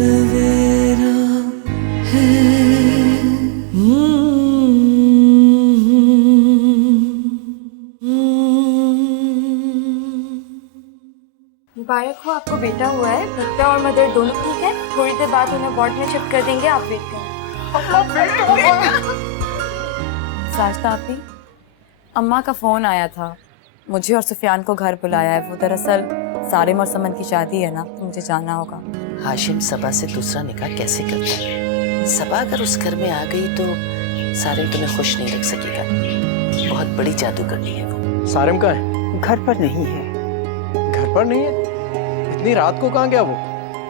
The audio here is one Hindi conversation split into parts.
सवेरा है। मुबारक हो, आपको बेटा हुआ है। बेटा और मदर दोनों ठीक है। थोड़ी देर बाद उन्हें वार्ड में शिफ्ट कर देंगे, आप वेट करें। साजदा आपी, अम्मा का फ़ोन आया था, मुझे और सुफियान को घर बुलाया है। वो दरअसल सारिम और समन की शादी है ना, तो मुझे जाना होगा। हाशिम सबा से दूसरा निकाह कैसे करता है? सबा अगर उस घर में आ गई तो सारिम तुम्हें खुश नहीं रख सकेगा। बहुत बड़ी जादूगरनी है वो। सारिम कहाँ है? घर पर नहीं है। घर पर नहीं है? इतनी रात को कहाँ गया वो?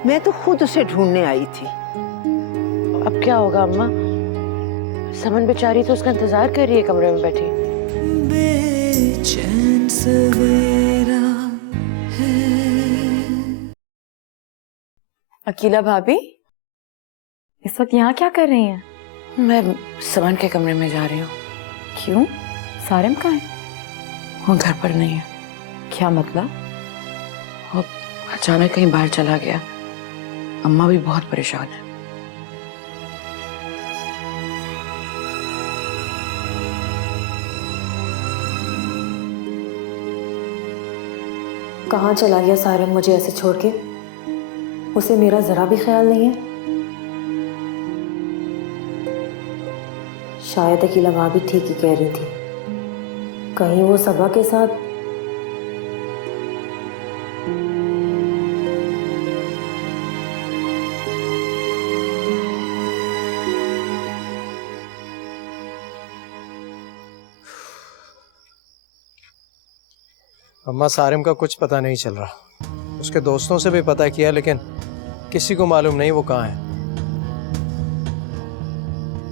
मैं तो खुद उसे ढूंढने आई थी। अब क्या होगा अम्मा? समन बेचारी तो उसका इंतजार कर रही है कमरे में बैठी। बेचैन सवेरा है। अकीला भाभी, इस वक्त यहाँ क्या कर रही हैं? मैं समन के कमरे में जा रही हूँ। क्यों? सारिम कहाँ है? वो घर पर नहीं है। क्या मतलब? वो अचानक कहीं बाहर चला गया। अम्मा भी बहुत परेशान है। कहाँ चला गया सारिम मुझे ऐसे छोड़ के? उसे मेरा जरा भी ख्याल नहीं है। शायद अकीला भाभी ठीक ही कह रही थी, कहीं वो सबा के साथ। अम्मा, सारिम का कुछ पता नहीं चल रहा। उसके दोस्तों से भी पता किया, लेकिन किसी को मालूम नहीं वो कहाँ है।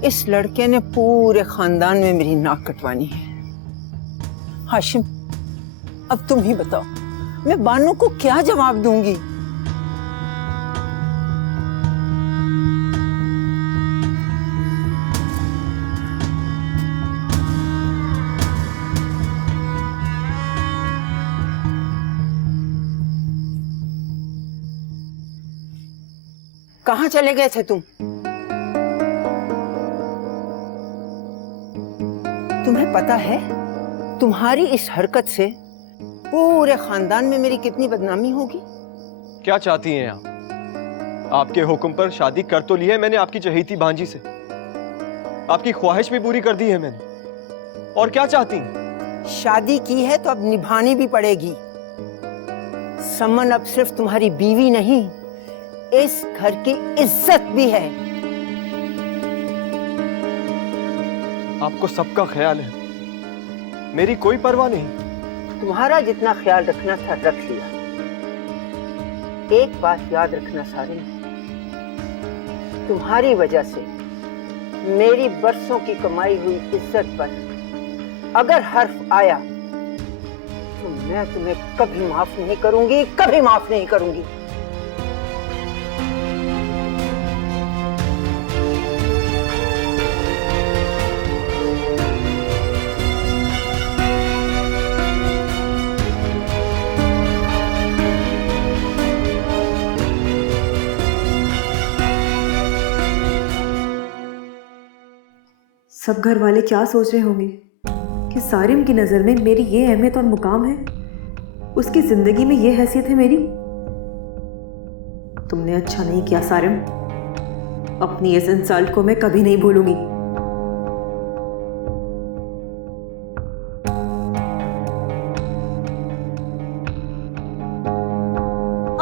इस लड़के ने पूरे खानदान में मेरी नाक कटवानी है। हाशिम, अब तुम ही बताओ, मैं बानो को क्या जवाब दूंगी? कहाँ चले गए थे तुम? तुम्हें पता है तुम्हारी इस हरकत से पूरे खानदान में मेरी कितनी बदनामी होगी? क्या चाहती हैं आप? आपके हुक्म पर शादी कर तो ली है मैंने आपकी चहेती भांजी से। आपकी ख्वाहिश भी पूरी कर दी है मैंने। और क्या चाहती हैं? शादी की है तो अब निभानी भी पड़ेगी। समन अब सिर्फ तुम्हारी बीवी नहीं, इस घर की इज्जत भी है। आपको सबका ख्याल है, मेरी कोई परवाह नहीं। तुम्हारा जितना ख्याल रखना था रख लिया। एक बात याद रखना सारिम, तुम्हारी वजह से मेरी बरसों की कमाई हुई इज्जत पर अगर हर्फ आया तो मैं तुम्हें कभी माफ नहीं करूंगी, कभी माफ नहीं करूंगी। सब घर वाले क्या सोच रहे होंगे कि सारिम की नज़र में मेरी ये अहमियत और मुकाम है, उसकी जिंदगी में ये हैसियत है मेरी। तुमने अच्छा नहीं किया सारिम, अपनी इस इंसल्ट को मैं कभी नहीं भूलूंगी।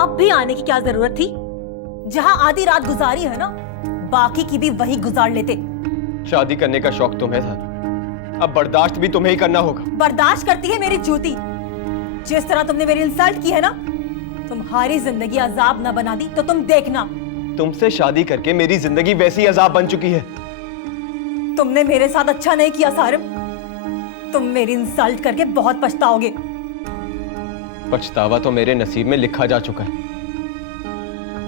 अब भी आने की क्या जरूरत थी? जहां आधी रात गुजारी है ना, बाकी की भी वही गुजार लेते। शादी करने का शौक तुम्हें था, अब बर्दाश्त भी तुम्हें ही करना होगा। बर्दाश्त करती है मेरी जूती। जिस तरह तुमने मेरी इंसल्ट की है ना, तुम्हारी जिंदगी अजाब ना बना दी तो तुम देखना। तुमसे शादी करके मेरी जिंदगी वैसी अजाब बन चुकी है। तुमने मेरे साथ अच्छा नहीं किया सारिम। तुम मेरी इंसल्ट करके बहुत पछताओगे। पछतावा तो मेरे नसीब में लिखा जा चुका है।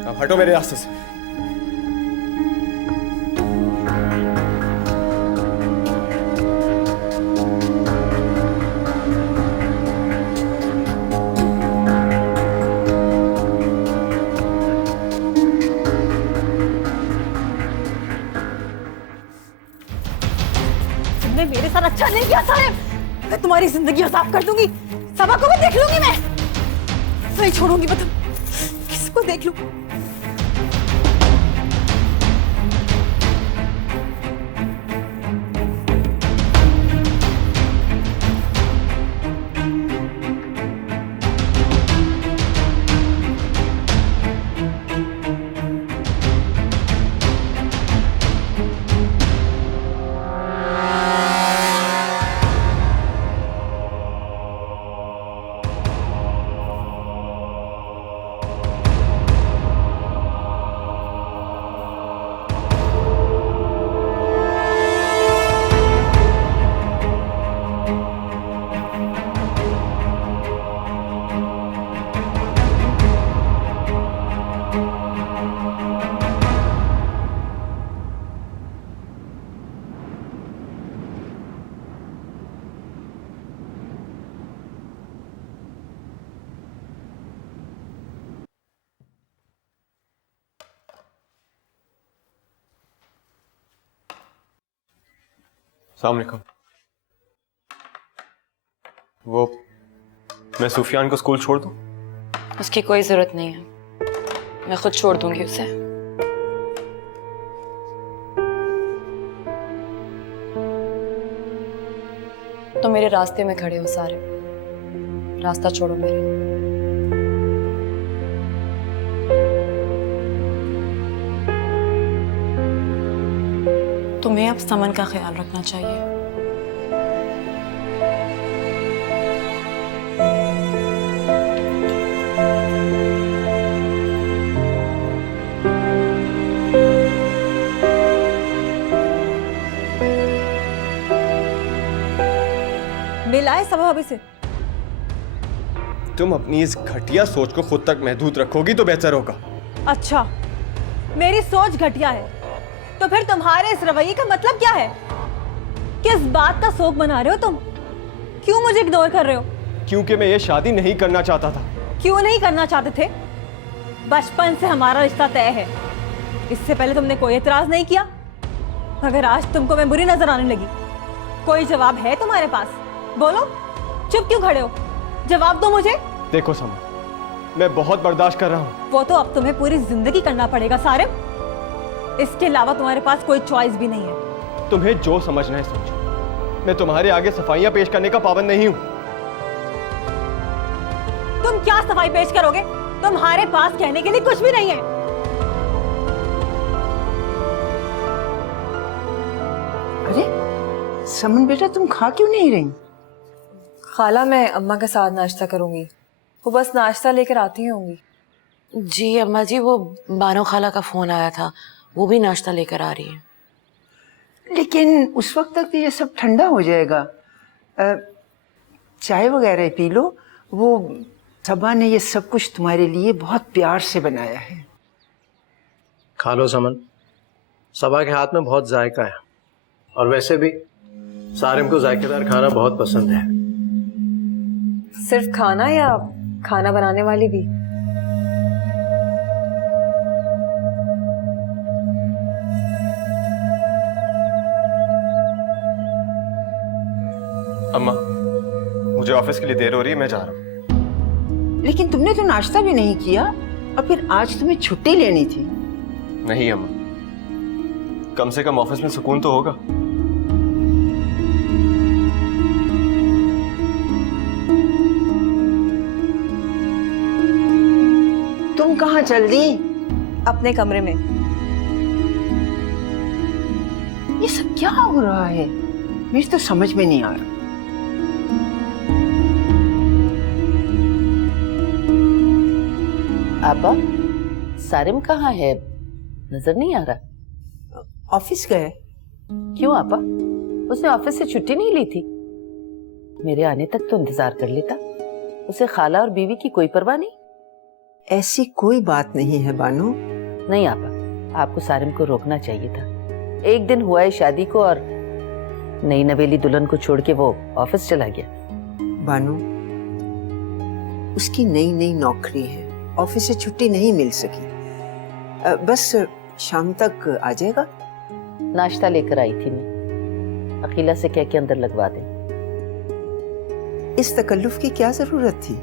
अब हटो मेरे रास्ते से। साथ अच्छा नहीं किया सारे। मैं तुम्हारी जिंदगी आजाद कर दूंगी, सबा को भी देख लूंगी मैं, नहीं छोड़ूंगी मैं तुम किसको देख लूं। अस्सलाम वालेकुम। वो मैं सुफियान को स्कूल छोड़ दूं? उसकी कोई जरूरत नहीं है, मैं खुद छोड़ दूंगी उसे। तो मेरे रास्ते में खड़े हो सारे, रास्ता छोड़ो मेरा। तुम्हें अब समन का ख्याल रखना चाहिए। मिलाए सबा भाभी से। तुम अपनी इस घटिया सोच को खुद तक महदूद रखोगी तो बेहतर होगा। अच्छा, मेरी सोच घटिया है तो फिर तुम्हारे इस रवैये का मतलब क्या है? किस बात का शोक मना रहे हो तुम? क्यों मुझे इग्नोर कर रहे हो? क्योंकि मैं ये शादी नहीं करना चाहता था। क्यों नहीं करना चाहते थे? बचपन से हमारा रिश्ता तय है, इससे पहले तुमने कोई एतराज नहीं किया। अगर आज तुमको मैं बुरी नजर आने लगी, कोई जवाब है तुम्हारे पास? बोलो, चुप क्यों खड़े हो? जवाब दो मुझे। देखो समा, मैं बहुत बर्दाश्त कर रहा हूँ। वो तो अब तुम्हें पूरी जिंदगी करना पड़ेगा सारिम, इसके अलावा तुम्हारे पास कोई चॉइस भी नहीं है। तुम्हें जो समझना है समझो, मैं तुम्हारे आगे सफाइयां पेश करने का पाबंद नहीं हूँ। तुम क्या सफाई पेश करोगे? तुम्हारे पास कहने के लिए कुछ भी नहीं है। अरे समन बेटा, तुम खा क्यों नहीं रही? खाला, मैं अम्मा के साथ नाश्ता करूंगी, वो बस नाश्ता लेकर आती होंगी। जी अम्मा जी, वो बानो खाला का फोन आया था, वो भी नाश्ता लेकर आ रही है। लेकिन उस वक्त तक तो ये सब ठंडा हो जाएगा। चाय वगैरह पी लो। वो सबा ने ये सब कुछ तुम्हारे लिए बहुत प्यार से बनाया है। खा लो समन, सबा के हाथ में बहुत जायका है, और वैसे भी सारिम को जायकेदार खाना बहुत पसंद है। सिर्फ खाना या खाना बनाने वाली भी? अम्मा, मुझे ऑफिस के लिए देर हो रही है, मैं जा रहा हूँ। लेकिन तुमने तो नाश्ता भी नहीं किया, और फिर आज तुम्हें छुट्टी लेनी थी। नहीं अम्मा, कम से कम ऑफिस में सुकून तो होगा। तुम कहाँ चल दी? अपने कमरे में। ये सब क्या हो रहा है? मुझे तो समझ में नहीं आ रहा। आपा, सारिम कहाँ है? नजर नहीं आ रहा। ऑफिस गए। क्यों आपा, उसने ऑफिस से छुट्टी नहीं ली थी? मेरे आने तक तो इंतजार कर लेता। उसे खाला और बीवी की कोई परवाह नहीं? ऐसी कोई बात नहीं है बानो। नहीं आपा, आपको सारिम को रोकना चाहिए था। एक दिन हुआ है शादी को और नई नवेली दुल्हन को छोड़ के वो ऑफिस चला गया। बानो, उसकी नई नई नौकरी है, ऑफिस से छुट्टी नहीं मिल सकी। बस शाम तक आ जाएगा। नाश्ता लेकर आई थी मैं। अकीला से कह के अंदर लगवा दे। इस तकल्लुफ की क्या जरूरत थी?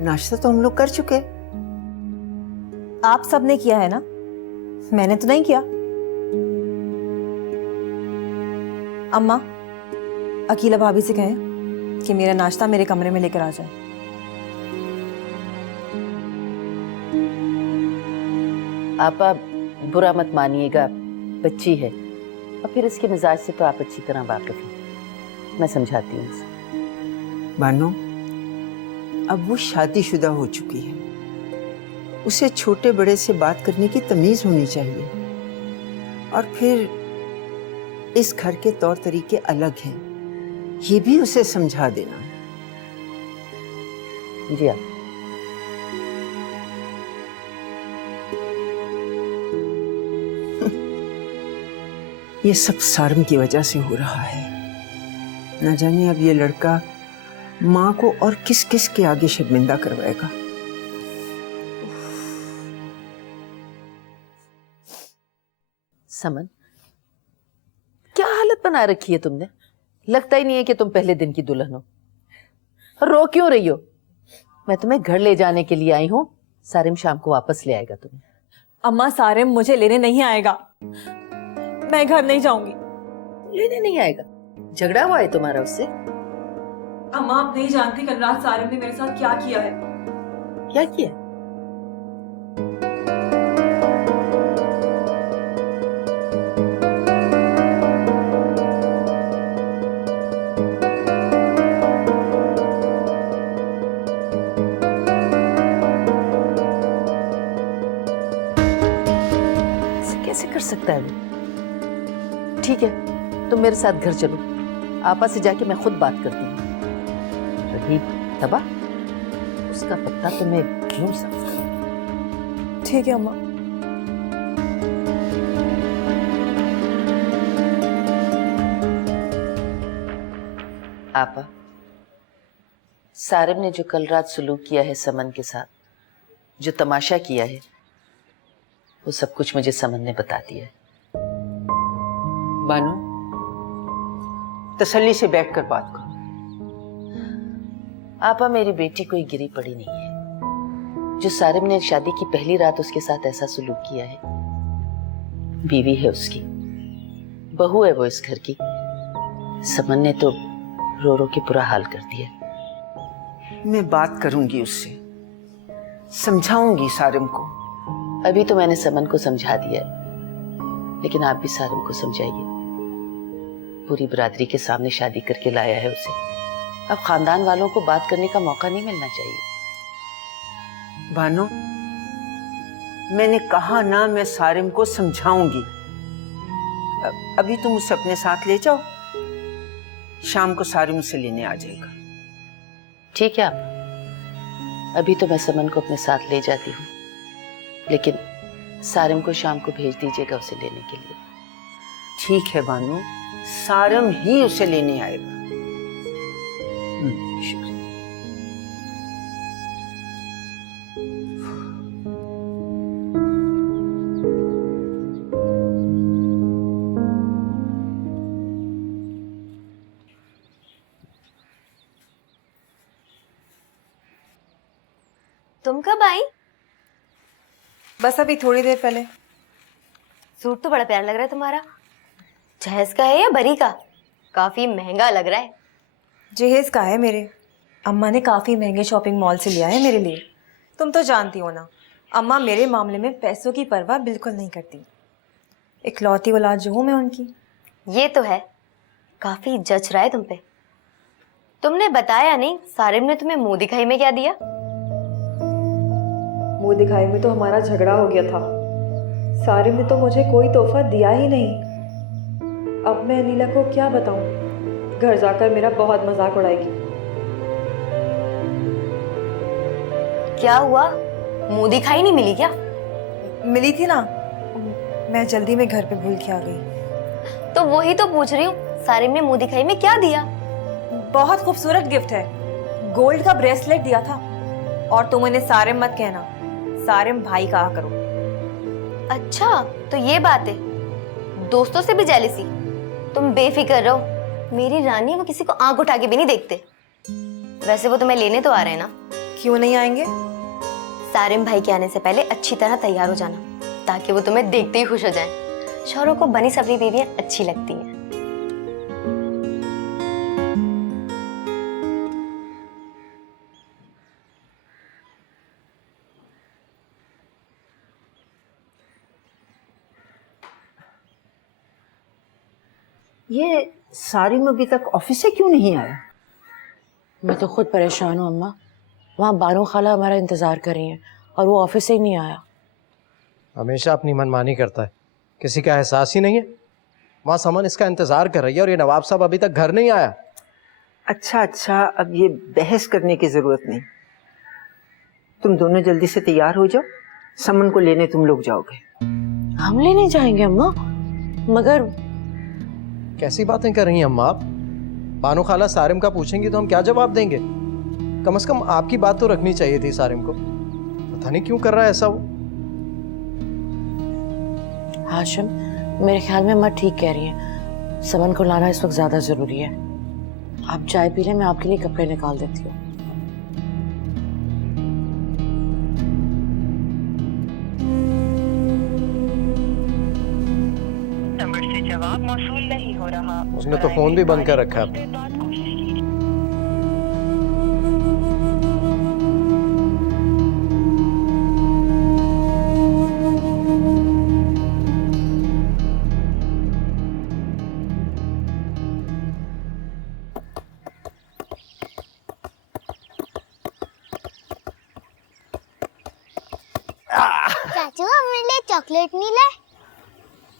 नाश्ता तो हम लोग कर चुके। आप सबने किया है ना, मैंने तो नहीं किया। अम्मा, अकीला भाभी से कहें कि मेरा नाश्ता मेरे कमरे में लेकर आ जाए। आपा बुरा मत मानिएगा, बच्ची है और फिर इसके मिजाज से तो आप अच्छी तरह वाकिफ हैं। मैं समझाती हूँ इसे। बानो, अब वो शादीशुदा हो चुकी है, उसे छोटे बड़े से बात करने की तमीज होनी चाहिए। और फिर इस घर के तौर तरीके अलग हैं, ये भी उसे समझा देना। जी आप। ये सब सारम की वजह से हो रहा है। न जाने अब ये लड़का माँ को और किस किस के आगे शर्मिंदा करवाएगा। समन, क्या हालत बना रखी है तुमने? लगता ही नहीं है कि तुम पहले दिन की दुल्हन हो। रो क्यों रही हो? मैं तुम्हें घर ले जाने के लिए आई हूँ। सारिम शाम को वापस ले आएगा तुम्हें। अम्मा, सारिम मुझे लेने नहीं आएगा। मैं घर नहीं जाऊंगी। लेने नहीं आएगा? झगड़ा हुआ है तुम्हारा उससे? अम्मा, आप नहीं जानती कल रात सारिम ने मेरे साथ क्या किया है। क्या किया? कैसे कर सकता है वो? ठीक है, तुम मेरे साथ घर चलो, आपा से जाके मैं खुद बात करती हूँ। रही तबा, उसका पत्ता तो मैं क्यों साफ करूं? ठीक है अम्मा। आपा, सारिम ने जो कल रात सुलूक किया है समन के साथ, जो तमाशा किया है, वो सब कुछ मुझे समन ने बता दिया है। बानो, तसल्ली से बैठकर बात करो। आपा, मेरी बेटी कोई गिरी पड़ी नहीं है। जो सारिम ने शादी की पहली रात उसके साथ ऐसा सुलूक किया है, बीवी है उसकी, बहू है वो इस घर की। समन ने तो रो रो के बुरा हाल कर दिया। मैं बात करूंगी उससे, समझाऊंगी सारिम को। अभी तो मैंने समन को समझा दिया है, लेकिन आप भी सारिम को समझाइए। पूरी बरादरी के सामने शादी करके लाया है उसे, अब खानदान वालों को बात करने का मौका नहीं मिलना चाहिए। बानो, मैंने कहा ना, मैं सारिम को समझाऊंगी। अभी तुम उसे अपने साथ ले जाओ, शाम को सारिम उसे लेने आ जाएगा। ठीक है आप, अभी तो मैं समन को अपने साथ ले जाती हूँ, लेकिन सारिम को शाम को भेज दीजिएगा उसे लेने के लिए। ठीक है बानो, सारिम ही उसे लेने आएगा। शुक्रिया। तुम कब आई? बस अभी थोड़ी देर पहले। सूट तो बड़ा प्यारा लग रहा है तुम्हारा। जहेज का है या बरी का? काफी महंगा लग रहा है। जहेज का है मेरे। अम्मा ने काफ़ी महंगे शॉपिंग मॉल से लिया है मेरे लिए। तुम तो जानती हो ना, अम्मा मेरे मामले में पैसों की परवाह बिल्कुल नहीं करती। इकलौती औलाद जो हूँ मैं उनकी। ये तो है, काफी जच रहा है तुम पे। तुमने बताया नहीं सारिम ने तुम्हें मुंह दिखाई में क्या दिया? मुंह दिखाई में तो हमारा झगड़ा हो गया था। सारिम ने तो मुझे कोई तोहफा दिया ही नहीं। अब मैं नीला को क्या बताऊं? घर जाकर मेरा बहुत मजाक उड़ाएगी। क्या हुआ, मुंह दिखाई नहीं मिली क्या? मिली थी ना, मैं जल्दी में घर पे भूल के आ गई। तो वही तो पूछ रही हूँ, सारिम ने मुंह दिखाई में क्या दिया? बहुत खूबसूरत गिफ्ट है, गोल्ड का ब्रेसलेट दिया था। और तुम उन्हें सारिम मत कहना, सारिम भाई कहा करो। अच्छा तो ये बात है, दोस्तों से भी जेलिसी? तुम बेफिक्र रहो, मेरी रानी, वो किसी को आंख उठा के भी नहीं देखते। वैसे वो तुम्हें लेने तो आ रहे हैं ना? क्यों नहीं आएंगे? सारिम भाई के आने से पहले अच्छी तरह तैयार हो जाना, ताकि वो तुम्हें देखते ही खुश हो जाएं। शौहरों को बनी सवरी बीवियां अच्छी लगती हैं। ये सारिम अभी तक ऑफिस से क्यों नहीं आया? मैं तो खुद परेशान हूँ अम्मा। वहाँ बानो खाला हमारा इंतजार कर रही हैं और वो ऑफिस से ही नहीं आया। हमेशा अपनी मनमानी करता है, किसी का एहसास ही नहीं है। वहाँ समन इसका इंतजार कर रही है और ये नवाब साहब अभी तक घर नहीं आया। अच्छा, अब ये बहस करने की जरूरत नहीं। तुम दोनों जल्दी से तैयार हो जाओ, समन को लेने तुम लोग जाओगे। हम लेने जाएंगे अम्मा? मगर कैसी बातें कर रही हैं अम्मा आप? बानो खाला सारिम का पूछेंगी तो हम क्या जवाब देंगे? कम से कम आपकी बात तो रखनी चाहिए थी सारिम को। पता नहीं क्यों कर रहा है ऐसा वो। हाशिम, मेरे ख्याल में अम्मा ठीक कह रही हैं। समन को लाना इस वक्त ज्यादा जरूरी है। आप चाय पी लें, मैं आपके लिए कपड़े निकाल देती हूँ। नंबर से जवाब मौसूल नहीं हो रहा। उसने तो फोन भी बंद कर रखा है। चाचू, मेरे लिए चॉकलेट नहीं लाए?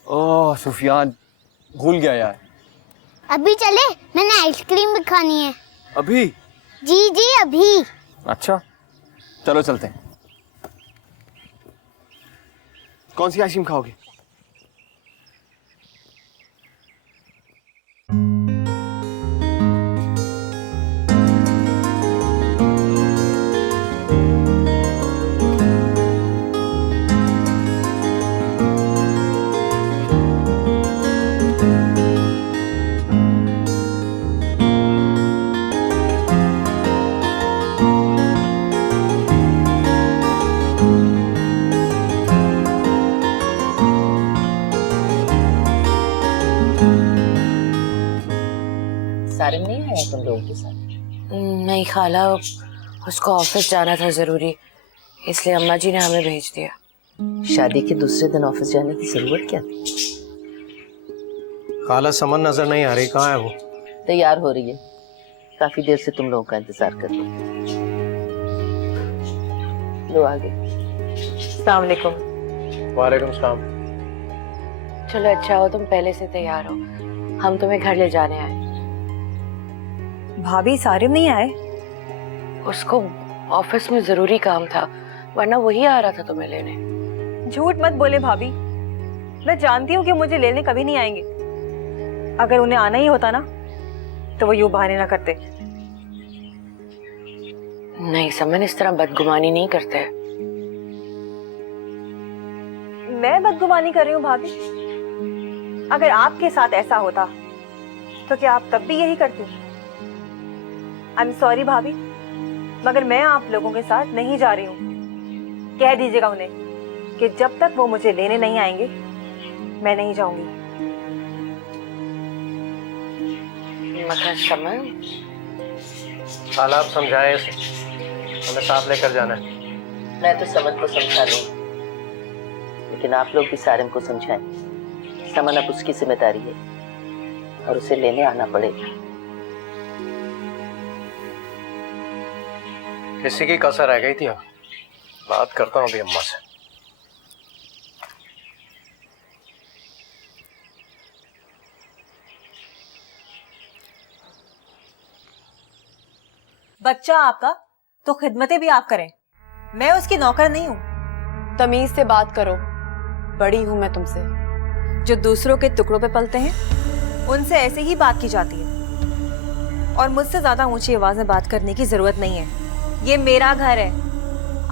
ओह सुफियान, भूल गया यार। अभी चले, मैंने आइसक्रीम भी खानी है। अभी? जी अभी। अच्छा चलो चलते हैं। कौन सी आइसक्रीम खाओगे? सारिम नहीं आया तुम लोगों के साथ? नहीं खाला, उसको ऑफिस जाना था जरूरी, इसलिए अम्मा जी ने हमें भेज दिया। शादी के दूसरे दिन ऑफिस जाने की जरूरत क्या थी? खाला समन नजर नहीं आ रही, कहाँ है वो? तैयार हो रही है, काफी देर से तुम लोगों का इंतजार कर रही हूँ। लो आगे। अस्सलाम वालेकुम। वालेकुम सलाम। चलो अच्छा हो तुम पहले से तैयार हो, हम तुम्हें घर ले जाने आए। भाभी, सारिम नहीं आए? उसको ऑफिस में जरूरी काम था, वरना वही आ रहा था तुम्हें लेने। झूठ मत बोले भाभी, मैं जानती हूँ कि मुझे लेने कभी नहीं आएंगे। अगर उन्हें आना ही होता ना तो वो यूं बहाने ना करते। नहीं समन, इस तरह बदगुमानी नहीं करते। मैं बदगुमानी कर रही हूँ भाभी? अगर आपके साथ ऐसा होता तो क्या आप तब भी यही करती? आई एम सॉरी भाभी, मगर मैं आप लोगों के साथ नहीं जा रही हूँ। कह दीजिएगा उन्हें कि जब तक वो मुझे लेने नहीं आएंगे मैं नहीं जाऊंगी। मगर समन, खाला आप समझाएं इसे, हमें साथ लेकर जाना है। मैं तो समन को समझा लूं, लेकिन आप लोग भी सारिम को समझाएं। समन अब उसकी जिम्मेदारी है और उसे लेने आना पड़ेगा। किसी की कसर रह गई थी। अब बात करता हूँ अभी अम्मा से। बच्चा आपका तो खिदमतें भी आप करें, मैं उसकी नौकर नहीं हूँ। तमीज से बात करो, बड़ी हूं मैं तुमसे। जो दूसरों के टुकड़ों पे पलते हैं उनसे ऐसे ही बात की जाती है, और मुझसे ज्यादा ऊंची आवाज में बात करने की जरूरत नहीं है। ये मेरा घर है।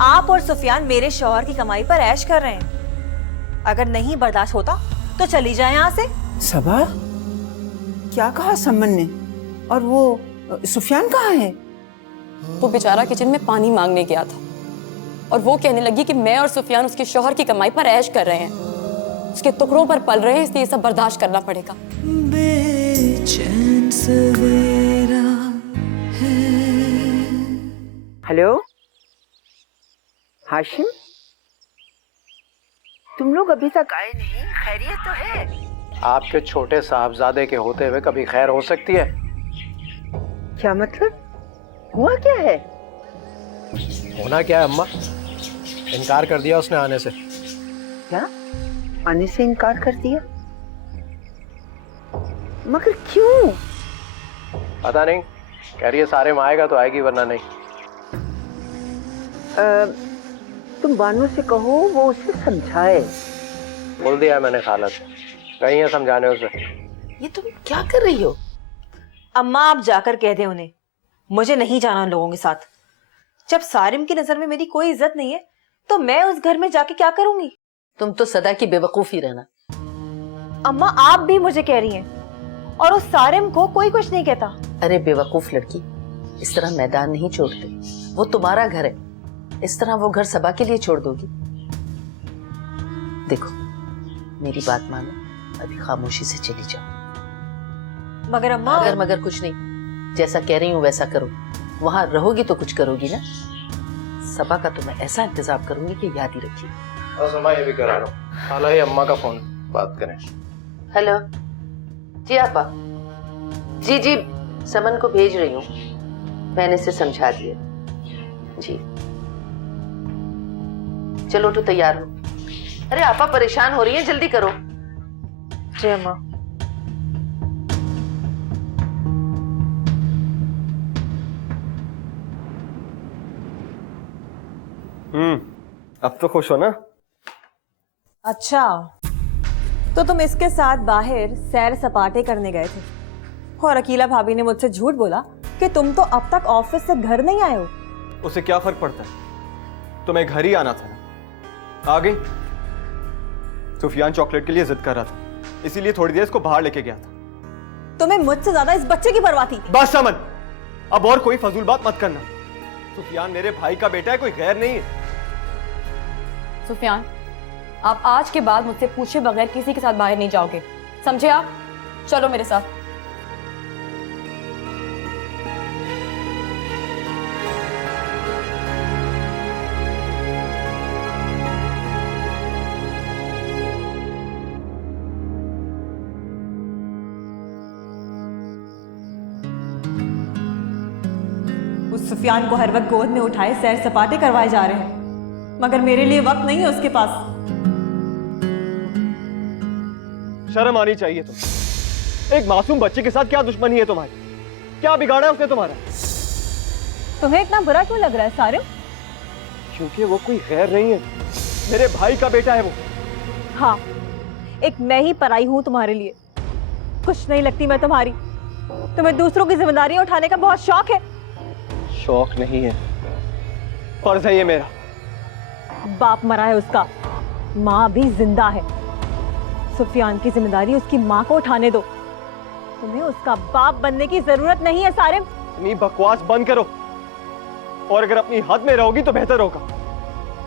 आप और सुफियान मेरे शौहर की कमाई पर ऐश कर रहे हैं। अगर नहीं बर्दाश्त होता तो चली जाए यहाँ से। सबा, क्या कहा समन ने? और वो सुफियान कहाँ है? वो बेचारा किचन में पानी मांगने गया था और वो कहने लगी कि मैं और सुफियान उसके शौहर की कमाई पर ऐश कर रहे हैं, उसके टुकड़ों पर पल रहे हैं, इसलिए ये सब बर्दाश्त करना पड़ेगा। बेचैन सवेरा है। हेलो हाशिम, तुम लोग अभी तक आए नहीं, खैरियत तो है? आपके छोटे साहबजादे के होते हुए कभी खैर हो सकती है? क्या मतलब? हुआ क्या है? होना क्या है अम्मा, इनकार कर दिया उसने आने से। क्या? आने से इनकार कर दिया? मगर क्यों? पता नहीं, कह रही है सारे में आएगा तो आएगी वरना नहीं। तुम बानू से कहो वो उसे समझाए। बोल दिया है मैंने खाला से, कहीं है समझाने उसे। ये तुम क्या कर रही हो? अम्मा आप जाकर कह दे उन्हें मुझे नहीं जाना उन लोगों के साथ। जब सारिम की नजर में मेरी कोई इज्जत नहीं है तो मैं उस घर में जाके क्या करूंगी? तुम तो सदा की बेवकूफी रहना। अम्मा आप भी मुझे कह रही हैं और उस सारिम को कोई कुछ नहीं कहता। अरे बेवकूफ लड़की, इस तरह मैदान नहीं छोड़ते, वो तुम्हारा घर है, इस तरह वो घर सबा के लिए छोड़ दोगी? देखो मेरी बात मानो, अभी खामोशी से चली जाओ। मगर अम्मा मगर कुछ नहीं, जैसा कह रही हूँ वैसा करो। वहां रहोगी तो कुछ करोगी ना। सबा का तो मैं ऐसा इंतजाम करूंगी कि याद ही रखिए। और ये भी करा रहा हूँ, खाला ही अम्मा का फोन, बात करें। हेलो जी आपा। जी जी समन को भेज रही हूँ, मैंने इसे समझा दिया जी। चलो तो तैयार हो। अरे आपा परेशान हो रही है, जल्दी करो। जी अम्मा। अब तो खुश हो ना? अच्छा तो तुम इसके साथ बाहर सैर सपाटे करने गए थे और अकीला भाभी ने मुझसे झूठ बोला कि तुम तो अब तक ऑफिस से घर नहीं आए हो। उसे क्या फर्क पड़ता है, तुम्हें घर ही आना था ना। आ गई। सुफियान चॉकलेट के लिए जिद कर रहा था, इसीलिए थोड़ी देर इसको बाहर लेके गया था। तुम्हें मुझसे ज्यादा इस बच्चे की परवाह थी। बस समन, अब और कोई फजूल बात मत करना। सुफियान मेरे भाई का बेटा है, कोई गैर नहीं है। सुफियान, आप आज के बाद मुझसे पूछे बगैर किसी के साथ बाहर नहीं जाओगे, समझे आप? चलो मेरे साथ। उस सुफियान को हर वक्त गोद में उठाए सैर सपाटे करवाए जा रहे हैं, मगर मेरे लिए वक्त नहीं है उसके पास। शर्म आनी चाहिए तुम। एक मासूम बच्चे के साथ क्या दुश्मनी है तुम्हारी? क्या बिगाड़ा है उसने तुम्हारा? तुम्हें इतना बुरा क्यों लग रहा है सारिम? क्योंकि वो कोई गैर नहीं है, मेरे भाई का बेटा है वो। हाँ, एक मैं ही पराई हूं तुम्हारे लिए। कुछ नहीं लगती मैं तुम्हारी। तुम्हें दूसरों की जिम्मेदारियां उठाने का बहुत शौक है। शौक नहीं है, फर्ज है ये मेरा। बाप मरा है उसका, माँ भी जिंदा है। सुफियान की जिम्मेदारी उसकी माँ को उठाने दो। तुम्हें उसका बाप बनने की जरूरत नहीं है सारिम। अपनी बकवास बंद करो, और अगर अपनी हद में रहोगी तो बेहतर होगा।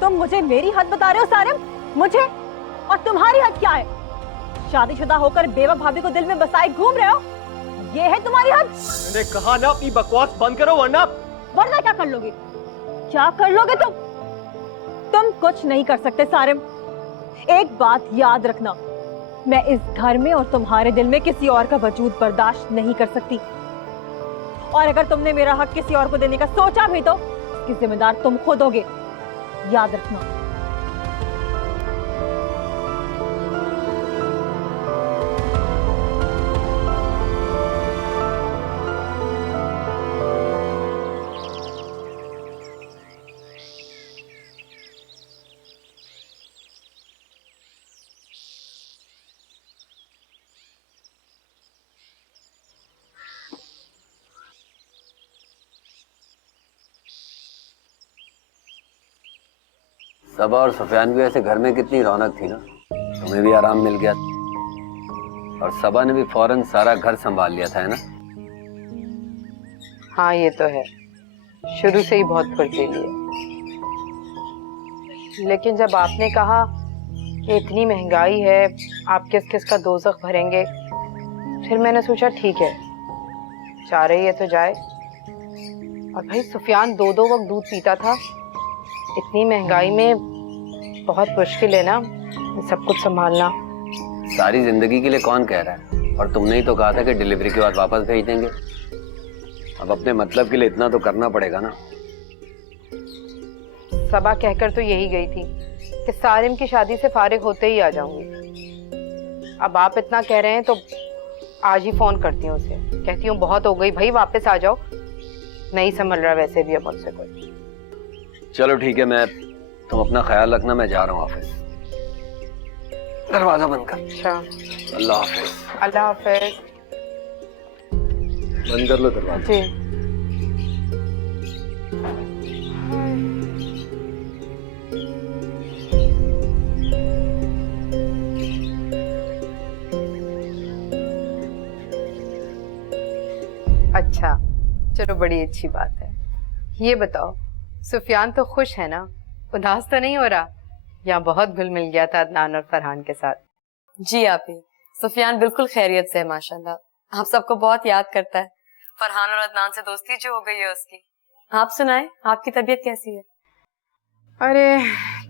तुम मुझे मेरी हद बता रहे हो सारिम? मुझे? और तुम्हारी हद क्या है? शादीशुदा होकर बेवा भाभी को दिल में बसाए घूम रहे हो, ये है तुम्हारी हद? मैंने कहा ना अपनी बकवास बंद करो, वरना क्या कर लोगे? क्या कर लोगे तुम? तुम कुछ नहीं कर सकते सारिम। एक बात याद रखना, मैं इस घर में और तुम्हारे दिल में किसी और का वजूद बर्दाश्त नहीं कर सकती। और अगर तुमने मेरा हक किसी और को देने का सोचा भी तो इसकी जिम्मेदार तुम खुद होगे, याद रखना। सबा और सुफियान की वजह से घर में कितनी रौनक थी ना, तुम्हें भी आराम मिल गया और सबा ने भी फौरन सारा घर संभाल लिया था, है ना? हाँ ये तो है, शुरू से ही बहुत फुर्तीली है। लेकिन जब आपने कहा कि इतनी महंगाई है, आप किस किस का दोज़ख भरेंगे, फिर मैंने सोचा ठीक है, जा रही है तो जाए। और भाई सुफियान 2-2 वक्त दूध पीता था। इतनी महंगाई में बहुत मुश्किल है ना सब कुछ संभालना। सारी जिंदगी के लिए कौन कह रहा है? और तुमने ही तो कहा था कि डिलीवरी के बाद वापस भेज देंगे। अब अपने मतलब के लिए इतना तो करना पड़ेगा ना। सबा कहकर तो यही गई थी कि सारिम की शादी से फारिग होते ही आ जाऊंगी। अब आप इतना कह रहे हैं तो आज ही फोन करती हूँ उसे, कहती हूँ बहुत हो गई भाई, वापस आ जाओ। नहीं समझ रहा वैसे भी अब मुझसे कोई। चलो ठीक है, तुम अपना ख्याल रखना, मैं जा रहा हूँ ऑफिस। दरवाजा बंद कर। अच्छा, अल्लाह हाफिज। अल्लाह हाफिज। बंद कर लो दरवाजा। जी। अच्छा, चलो बड़ी अच्छी बात है। ये बताओ, सुफियान तो खुश है ना, उदास तो नहीं हो रहा? यहाँ बहुत घुल मिल गया था अदनान और फरहान के साथ। जी आपी, सुफियान बिल्कुल खैरियत से है माशाल्लाह। आप सबको बहुत याद करता है। फरहान और अदनान से दोस्ती जो हो गई है उसकी। आप सुनाएं, आपकी तबीयत कैसी है? अरे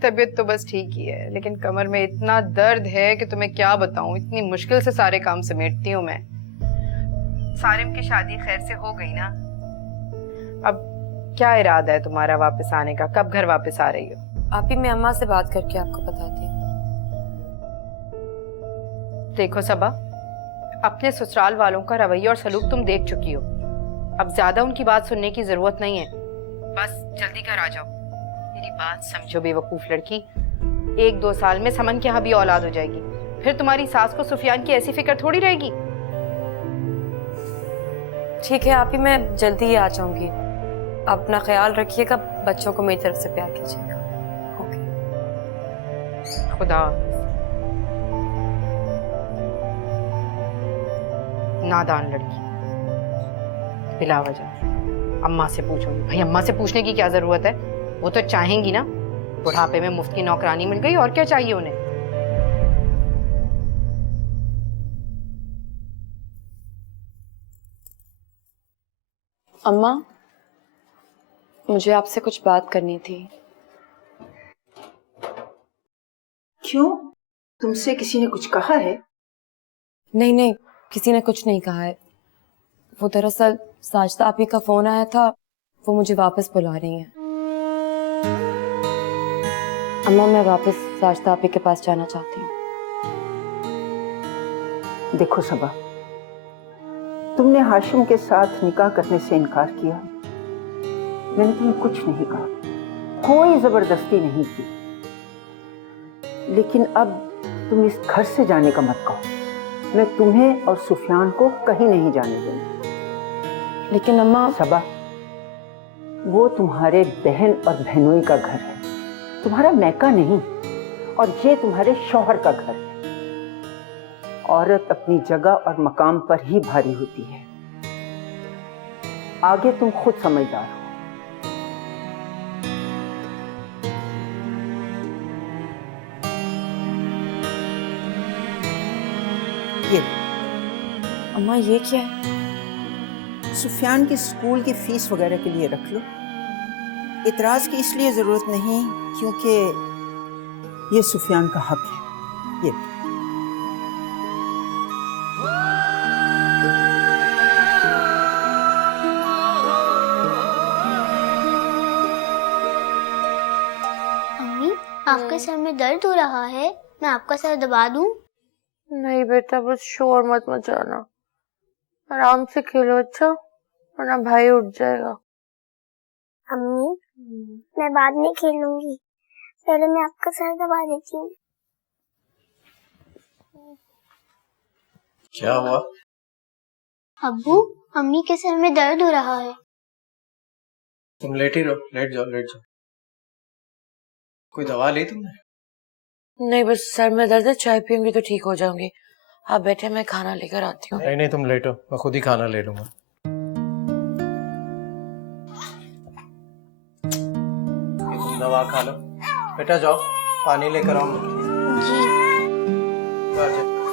तबीयत तो बस ठीक ही है, लेकिन कमर में इतना दर्द है कि तुम्हें क्या बताऊं। इतनी मुश्किल से सारे काम समेटती हूँ मैं। सारिम की शादी खैर से हो गई ना, अब क्या इरादा है तुम्हारा वापस आने का? कब घर वापस आ रही हो? आप ही मैं अम्मा से बात करके आपको बताती हूँ। देखो सबा, अपने ससुराल वालों का रवैया और सलूक तुम देख चुकी हो। अब ज्यादा उनकी बात सुनने की जरूरत नहीं है। बस जल्दी घर आ जाओ। मेरी बात समझो बेवकूफ लड़की, 1-2 साल में समन के यहाँ भी औलाद हो जाएगी। फिर तुम्हारी सास को सुफियान की ऐसी फिक्र थोड़ी रहेगी। ठीक है आप ही, मैं जल्दी ही आ जाऊंगी। अपना ख्याल रखिएगा, बच्चों को मेरी तरफ से प्यार कीजिएगा। ओके, खुदा। नादान लड़की, बिला वजह अम्मा से पूछूंगी। भाई अम्मा से पूछने की क्या जरूरत है? वो तो चाहेंगी ना, बुढ़ापे में मुफ्त की नौकरानी मिल गई, और क्या चाहिए उन्हें। अम्मा, मुझे आपसे कुछ बात करनी थी। क्यों? तुमसे किसी ने कुछ कहा है? नहीं नहीं, किसी ने कुछ नहीं कहा है। वो दरअसल साजिदा आपी का फोन आया था, वो मुझे वापस बुला रही हैं। अम्मा, मैं वापस साजिदा आपी के पास जाना चाहती हूँ। देखो सबा, तुमने हाशिम के साथ निकाह करने से इनकार किया। मैंने तुम्हें कुछ नहीं कहा, कोई जबरदस्ती नहीं की। लेकिन अब तुम इस घर से जाने का मत कहो। मैं तुम्हें और सुफियान को कहीं नहीं जाने दूंगी। लेकिन अम्मा। सबा, वो तुम्हारे बहन और बहनोई का घर है, तुम्हारा मैका नहीं। और ये तुम्हारे शौहर का घर है। औरत अपनी जगह और मकाम पर ही भारी होती है। आगे तुम खुद समझदार हो। ये अम्मा, ये क्या है? सुफियान की स्कूल की फीस वगैरह के लिए रख लो। इतराज की इसलिए जरूरत नहीं क्योंकि ये सुफियान का हक है। ये अम्मी, आपके सर में दर्द हो रहा है, मैं आपका सर दबा दूं? नहीं बेटा, बस शोर मत मचाना, आराम से खेलो अच्छा, वरना भाई उठ जाएगा। अम्मी, मैं बाद में खेलूंगी, पहले मैं आपका सर दबा देती हूँ। क्या हुआ? अब्बू, अम्मी के सर में दर्द हो रहा है। तुम लेट ही रहो, लेट जाओ लेट जाओ। कोई दवा ली तुमने? नहीं, बस सर में दर्द है, चाय पीऊंगी तो ठीक हो जाऊंगी। आप बैठे, मैं खाना लेकर आती हूँ। नहीं नहीं, तुम लेटो, मैं खुद ही खाना ले लूंगा। दवा खा लो। बेटा जाओ पानी लेकर आओ।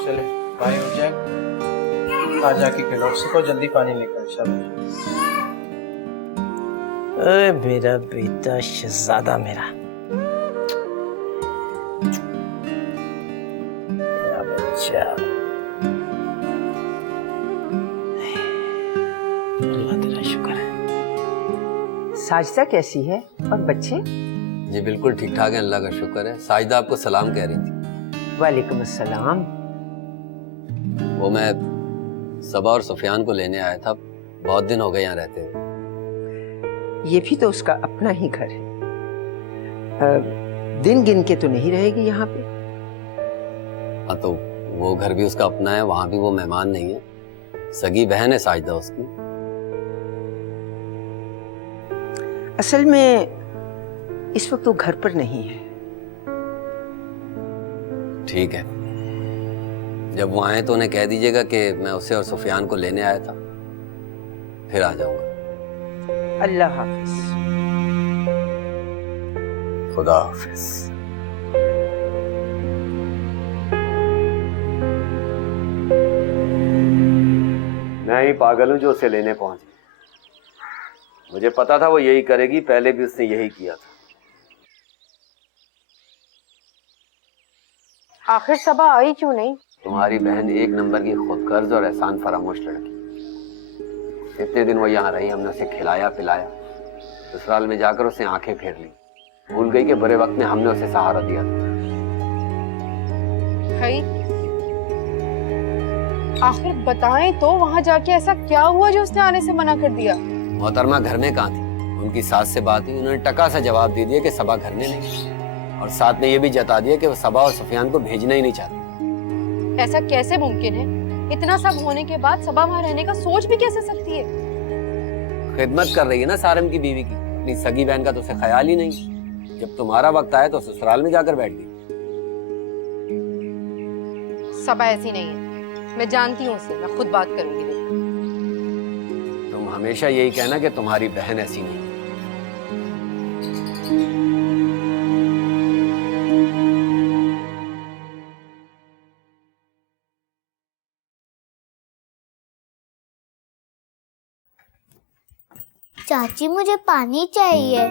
चले भाई उठ जाए, आ जाके खिलाओ उसको, जल्दी पानी लेकर। चलो मेरा बेटा शहजादा, मेरा बच्चा। अल्लाह तेरा शुक्र है। साजिदा कैसी है और बच्चे? जी बिल्कुल ठीक ठाक है, अल्लाह का शुक्र है। साजिदा आपको सलाम कह रही थी। वालेकुम अस्सलाम। वो मैं सबा और सुफियान को लेने आया था, बहुत दिन हो गए यहाँ रहते हुए। ये भी तो उसका अपना ही घर है, दिन गिन के तो नहीं रहेगी यहाँ पे। हाँ तो वो घर भी उसका अपना है, वहां भी वो मेहमान नहीं है, सगी बहन है साजिदा उसकी। असल में इस वक्त वो घर पर नहीं है। ठीक है, जब वो आए तो उन्हें कह दीजिएगा कि मैं उसे और सुफियान को लेने आया था, फिर आ जाऊंगा। अल्लाह हाफिज। खुदा हाफिज। मैं ही पागल हूं जो उसे लेने पहुंची। मुझे पता था वो यही करेगी, पहले भी उसने यही किया था। आखिर सबा आई क्यों नहीं? तुम्हारी बहन एक नंबर की खुदगर्ज और एहसान फरामोश लड़की। इतने दिन वो यहाँ रही, हमने उसे खिलाया पिलाया, ससुराल में जाकर उसने आंखें फेर ली, भूल गई कि बुरे वक्त में हमने उसे सहारा दिया था। आखिर बताएं तो, वहाँ जाके ऐसा क्या हुआ जो उसने आने से मना कर दिया? मोहतरमा घर में कहाँ थी? उनकी सास से बात हुई, उन्होंने टका सा जवाब दे दिया कि सबा घर में नहीं, और साथ में ये भी जता दिया कि वो सबा और सुफियान को भेजना ही नहीं चाहती। ऐसा कैसे मुमकिन है? इतना सब होने के बाद सबा वहाँ रहने का सोच भी कैसे सकती है? खिदमत कर रही है ना सारम की बीवी की, अपनी सगी बहन का तो उसे ख्याल ही नहीं। जब तुम्हारा वक्त आया तो ससुराल में जाकर बैठ गई। सबा ऐसी नहीं है, मैं जानती हूँ उसे, मैं खुद बात करूंगी। तुम हमेशा यही कहना कि तुम्हारी बहन ऐसी नहीं। चाची मुझे पानी चाहिए।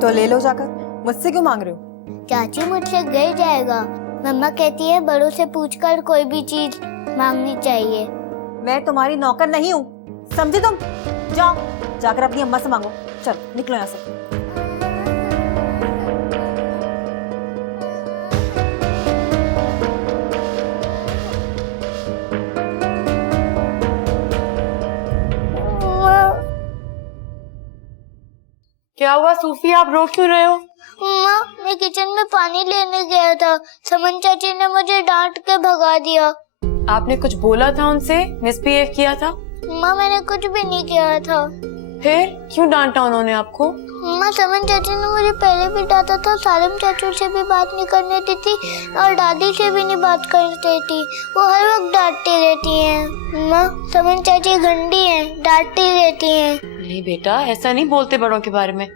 तो ले लो जाकर, मुझसे क्यों मांग रहे हो? चाची मुझसे गिर जाएगा। मम्मा कहती है बड़ों से पूछकर कोई भी चीज मांगनी चाहिए। मैं तुम्हारी नौकर नहीं हूँ, समझे तुम? जाओ जाकर अपनी अम्मा से मांगो। चल निकलो यहाँ से। क्या हुआ सूफी, आप रो क्यों रहे हो? मम्मा, मैं किचन में पानी लेने गया था, समन चाची ने मुझे डांट के भगा दिया। आपने कुछ बोला था उनसे? मिसबिहेव किया था? मम्मा मैंने कुछ भी नहीं किया था। फिर क्यों डांटा उन्होंने आपको? मम्मा, समन चाची ने मुझे पहले भी डांटा था, सालिम चाचू से भी बात नहीं करने देती और दादी से भी नहीं बात करने देती। वो हर वक्त डांटती रहती हैं। मम्मा, समन चाची गंदी हैं, डांटती रहती हैं। नहीं बेटा, ऐसा नहीं बोलते बड़ों के बारे में।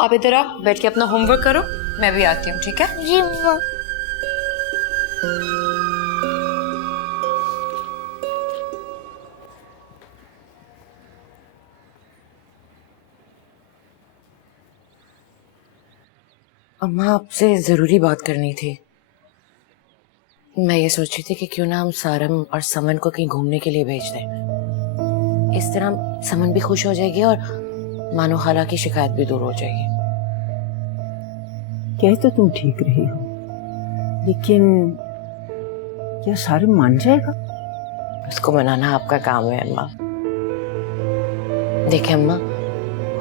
आप इधर आओ, बैठ के अपना होमवर्क करो, मैं भी आती हूँ, ठीक है? जी मम्मा। अम्मा, आपसे जरूरी बात करनी थी। मैं ये सोची थी कि क्यों ना हम सारम और समन को कहीं घूमने के लिए भेज दें। इस तरह समन भी खुश हो जाएगी और मानो खाला की शिकायत भी दूर हो जाएगी। कह तो तुम ठीक रही हो, लेकिन क्या सारम मान जाएगा? उसको मनाना आपका काम है अम्मा। देखिए अम्मा,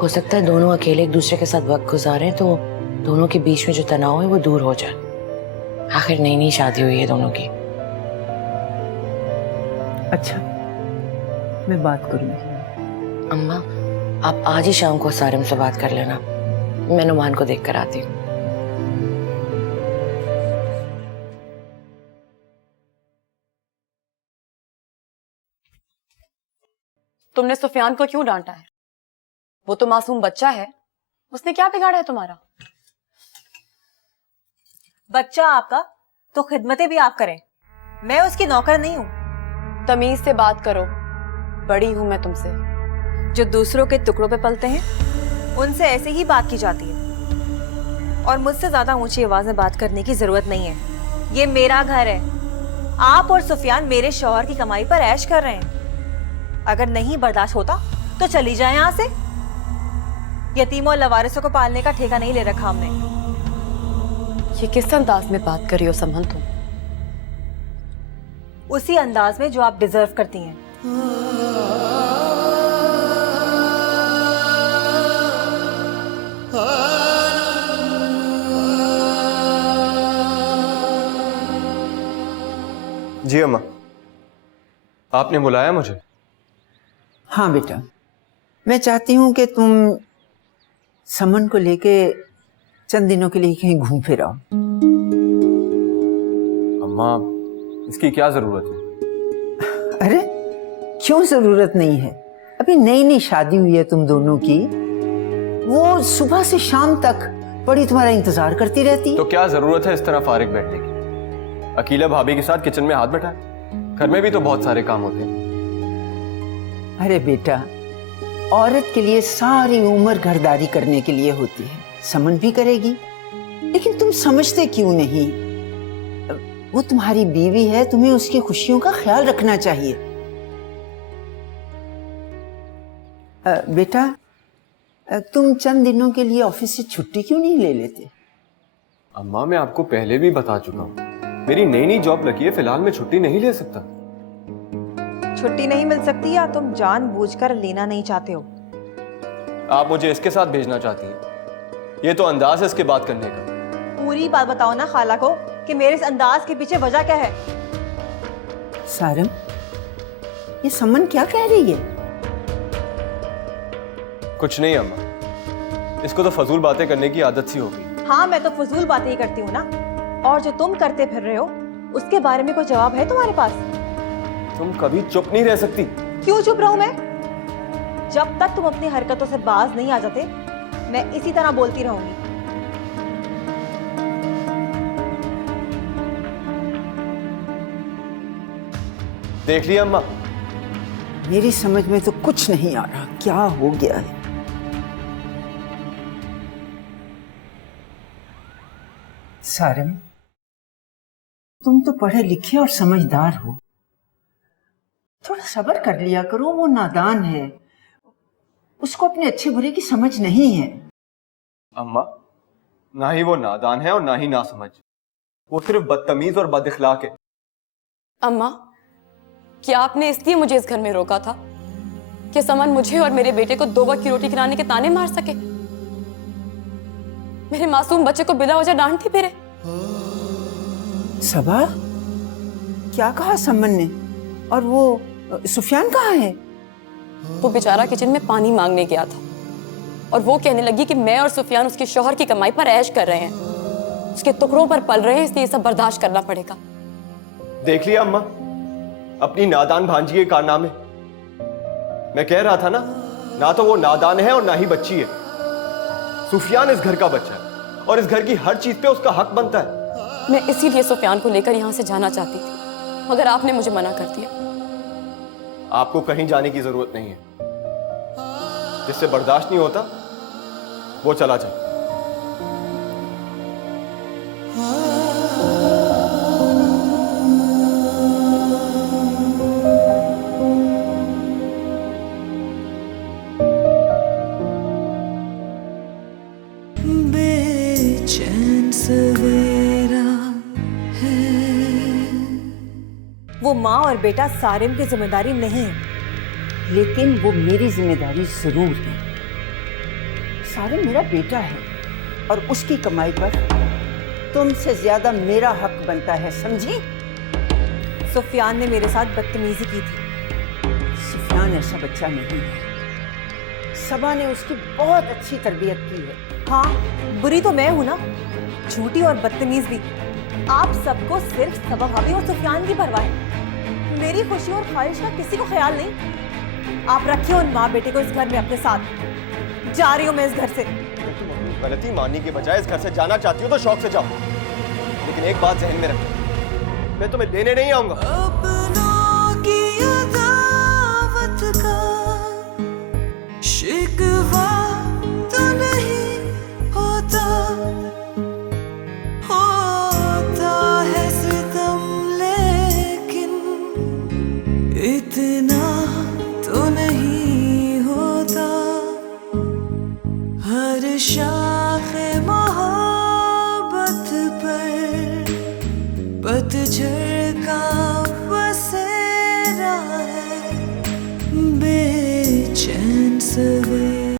हो सकता है दोनों अकेले एक दूसरे के साथ वक्त गुजारें तो दोनों के बीच में जो तनाव है वो दूर हो जाए। आखिर नई नई शादी हुई है दोनों की। अच्छा, मैं बात करूंगी। अम्मा, आप आज ही शाम को सारिम से बात कर लेना, मैं नुमान को देख कर आती हूँ। तुमने सुफियान को क्यों डांटा है? वो तो मासूम बच्चा है, उसने क्या बिगाड़ा है तुम्हारा? बच्चा आपका तो खिदमतें भी आप करें, मैं उसकी नौकर नहीं हूं। तमीज से बात करो, बड़ी हूं मैं तुमसे। जो दूसरों के टुकड़ों पे पलते हैं उनसे ऐसे ही बात की जाती है, और मुझसे ज्यादा ऊंची आवाज में बात करने की जरूरत नहीं है। ये मेरा घर है, आप और सुफियान मेरे शौहर की कमाई पर ऐश कर रहे हैं। अगर नहीं बर्दाश्त होता तो चली जाए यहाँ से। यतीमों और लवारिसों को पालने का ठेका नहीं ले रखा हमने। ये किस अंदाज में बात कर रही हो समन तुम? उसी अंदाज में जो आप डिजर्व करती हैं। जी अम्मा, आपने बुलाया मुझे? हाँ बेटा, मैं चाहती हूँ कि तुम समन को लेके चंद दिनों के लिए कहीं घूम फिर आओ। अम्मा, इसकी क्या जरूरत है? अरे क्यों जरूरत नहीं है? अभी नई नई शादी हुई है तुम दोनों की, वो सुबह से शाम तक बड़ी तुम्हारा इंतजार करती रहती है। तो क्या जरूरत है इस तरह फारिग बैठने की? अकीला भाभी के साथ किचन में हाथ बैठा है? घर में भी तो बहुत सारे काम होते हैं। अरे बेटा, औरत के लिए सारी उम्र घरदारी करने के लिए होती है, समन भी करेगी। लेकिन तुम समझते क्यों नहीं? वो तुम्हारी बीवी है, तुम्हें उसकी खुशियों का ख्याल रखना चाहिए। बेटा, तुम चंद दिनों के लिए ऑफिस से छुट्टी क्यों नहीं ले लेते? अम्मा, मैं आपको पहले भी बता चुका हूँ, मेरी नई नई जॉब लगी है, फिलहाल मैं छुट्टी नहीं ले सकता। छुट्टी नहीं मिल सकती या तुम जानबूझकर लेना नहीं चाहते हो? आप मुझे इसके साथ भेजना चाहती हैं? ये तो अंदाज है इसके बात करने का। पूरी बात बताओ ना खाला को कि मेरे इस अंदाज के पीछे वजह क्या है। सारम, ये समन क्या कह रही है? कुछ नहीं अम्मा, इसको तो फजूल बातें करने की आदत सी हो गई। हाँ, मैं तो फजूल बातें ही करती हूँ ना। और जो तुम करते फिर रहे हो उसके बारे में कोई जवाब है तुम्हारे पास? तुम कभी चुप नहीं रह सकती। क्यों चुप रहूं मैं? जब तक तुम अपनी हरकतों से बाज नहीं आ जाते मैं इसी तरह बोलती रहूंगी। देख लिया अम्मा, मेरी समझ में तो कुछ नहीं आ रहा, क्या हो गया है? सारम, तुम तो पढ़े लिखे और समझदार हो, थोड़ा सब्र कर लिया करो। वो नादान है, उसको अपने अच्छे बुरे की समझ नहीं है। अम्मा, ना ही वो नादान है और ना ही ना समझ, वो सिर्फ बदतमीज और बदइखलाक है। अम्मा, क्या आपने इसलिए मुझे इस घर में रोका था कि समन मुझे और मेरे बेटे को 2 वक्त की रोटी खिलाने के ताने मार सके? मेरे मासूम बच्चे को बिला वजह डांटती फिरे। सबा, क्या कहा समन ने? और वो सुफियान कहाँ है? वो बेचारा किचन में पानी मांगने गया था और वो कहने लगी कि मैं और सुफियान उसके शौहर की कमाई पर ऐश कर रहे हैं, उसके टुकड़ों पर पल रहे हैं, इसलिए सब बर्दाश्त करना पड़ेगा। देख लिया अम्मा, अपनी नादान भांजी के कारनामे। मैं कह रहा था ना तो वो नादान है और ना ही बच्ची है। सुफियान इस घर का बच्चा है और इस घर की हर चीज पे उसका हक बनता है। मैं इसीलिए सुफियान को लेकर यहाँ से जाना चाहती थी, मगर आपने मुझे मना कर दिया। आपको कहीं जाने की जरूरत नहीं है, जिससे बर्दाश्त नहीं होता वो चला जाए। बेचैन सवेरा है। वो माँ और बेटा सारिम की जिम्मेदारी नहीं है, लेकिन वो मेरी जिम्मेदारी जरूर है। सारिम मेरा बेटा है और उसकी कमाई पर तुमसे ज्यादा मेरा हक बनता है, समझी? सुफियान ने मेरे साथ बदतमीजी की थी। सुफियान ऐसा बच्चा नहीं है, सबा ने उसकी बहुत अच्छी तरबियत की है। हाँ, बुरी तो मैं हूं ना, झूठी और बदतमीज भी। आप सबको सिर्फ सबा भाभी और सुफियान की परवाह है, मेरी खुशी और ख्वाहिश का किसी को ख्याल नहीं। आप रखिए उन माँ बेटे को इस घर में अपने साथ। जा रही हूं मैं इस घर से। तो तुम गलती मानने के बजाय इस घर से जाना चाहती हो तो शौक से जाओ, लेकिन एक बात जहन में रखना, मैं तुम्हें लेने नहीं आऊंगा। अपनों की अदावत का शिकवा तो नहीं होता, होता है सितम लेकिन इतना तो नहीं होता। हर शाखे मोहब्बत पर पतझड़ का बसेरा है, बेचैन सवेरा